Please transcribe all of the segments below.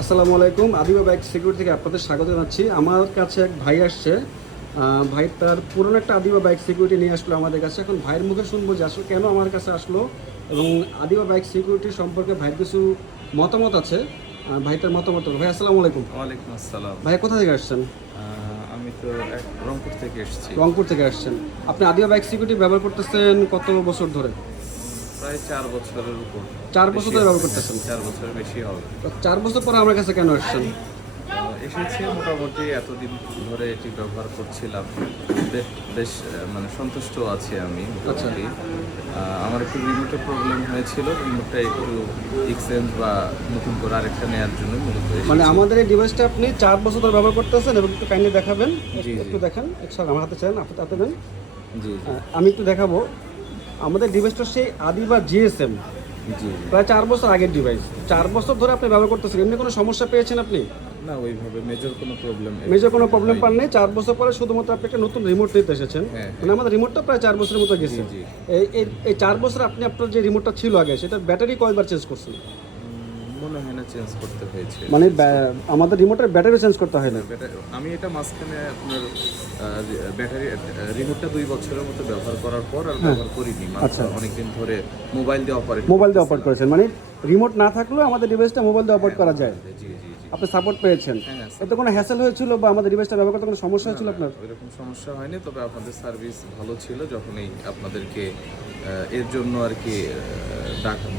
আসসালামু আলাইকুম। Adiba bike security থেকে আপনাদের স্বাগত জানাচ্ছি। আমার কাছে এক ভাই আসছে। ভাই তার পুরনো একটা আদিবা বাইক সিকিউরিটি নিয়ে আসলো আমাদের কাছে। এখন ভাইয়ের মুখে শুনবো যে আসলে কেন আমার কাছে আসলো এবং আদিবা বাইক সিকিউরিটি সম্পর্কে ভাইয়ের কিছু মতামত আছে। ভাই তার মতামত। ভাই আসসালামু আলাইকুম। ওয়ালাইকুম আসসালাম। ভাই কোথা থেকে আসছেন? আমি তো রংপুর থেকে এসেছি। রংপুর থেকে আসছেন। আপনি আদিবা বাইক সিকিউরিটি ব্যবহার করতেছেন কত বছর ধরে? প্রায় 4 বছরের উপর। 4 বছর ধরে ব্যবহার করতেছেন? 4 বছরের বেশি হবে। তো 4 বছর পরে আমার কাছে কেন আসছেন? এসেছি মোটামুটি এতদিন ধরে এটি ব্যবহার করছিলাম। বেশ মানে সন্তুষ্ট আছি আমি মোটামুটি। আমার একটু রিমোটের প্রবলেম হয়েছিল, রিমোটটা একটু এক্সচেঞ্জ বা নতুন করে আরেকটা নেওয়ার জন্য মূলত মানে এসেছি। আমাদের এই ডিভাইসটা আপনি 4 বছর ধরে ব্যবহার করতেছেন এবং একটু কাইন্ডলি দেখাবেন। জি, একটু দেখেন, আমার হাতে চান, আপনি হাতে দেন। জি আমি একটু দেখাবো। আমাদের ডিভাইসটা সেই আদিবা জিএসএম, জি। প্রায় 4 বছর আগের ডিভাইস। 4 বছর ধরে আপনি ব্যবহার করতেছেন, এমনি কোনো সমস্যা পেয়েছেন আপনি? না, ওইভাবে মেজর কোনো প্রবলেম মেজর কোনো প্রবলেম পান নেই। 4 বছর পরে শুধুমাত্র আপনি একটা নতুন রিমোট নিতে এসেছেন। হ্যাঁ। মানে আমাদের রিমোটটা প্রায় 4 বছরের মতো গেছে। জি। এই 4 বছর আপনি আপনার যে রিমোটটা ছিল আগে, সেটার ব্যাটারি কয়বার চেঞ্জ করছেন? মনে হয় না চেঞ্জ করতে হয়েছে। মানে আমাদের রিমোটের ব্যাটারি চেঞ্জ করতে হয় না। আমি এটা মাঝখানে আপনার ব্যাটারি রিমোটটা 2 বছরের মতো ব্যবহার করার পর আর ব্যবহার করিনি। আচ্ছা। অনেকদিন ধরে মোবাইল দিয়ে অপারেট মোবাইল দিয়ে অপারেট করেছেন, মানে রিমোট না থাকলেও আমাদের ডিভাইসটা মোবাইল দিয়ে অপারেট করা যায়। জি জি জি। আপনি সাপোর্ট পেয়েছেন? হ্যাঁ, এতে কোনো হ্যাসেল হয়েছিল বা আমাদের ডিভাইসটা ব্যবহার করতে কোনো সমস্যা হয়েছিল আপনার? এরকম সমস্যা হয়নি, তবে আপনাদের সার্ভিস ভালো ছিল। যখনই আপনাদেরকে এর জন্য আর কি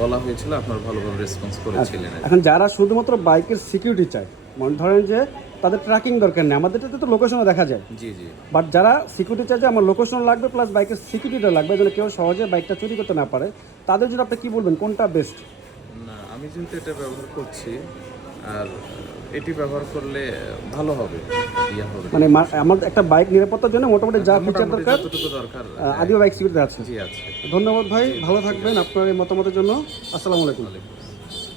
বলা হয়েছিল, আপনারা ভালোভাবে রেসপন্স করেছিলেন। এখন যারা শুধুমাত্র বাইকের সিকিউরিটি চায়, মনে ধরেন যে তাদের ট্র্যাকিং দরকার নেই, আমাদেরটাতে তো লোকেশনও দেখা যায়। জি জি। বাট যারা সিকিউরিটি চায় যে আমার লোকেশন লাগবে প্লাস বাইকের সিকিউরিটিটা লাগবে, যেন কেউ সহজে বাইকটা চুরি করতে না পারে, তাদের জন্য আপনি কী বলবেন, কোনটা বেস্ট? না, আমি যেহেতু এটা ব্যবহার করছি, আর এটি ব্যবহার করলে ভালো হবে, হবে। মানে আমার একটা বাইক নিরাপত্তার জন্য মোটামুটি যা ফিচার দরকার যতটুকু দরকার আদিবা বাইক সিকিউরিটি আছে। জি আছে। ধন্যবাদ ভাই, ভালো থাকবেন আপনার এই মতামতের জন্য। আসসালামু আলাইকুম।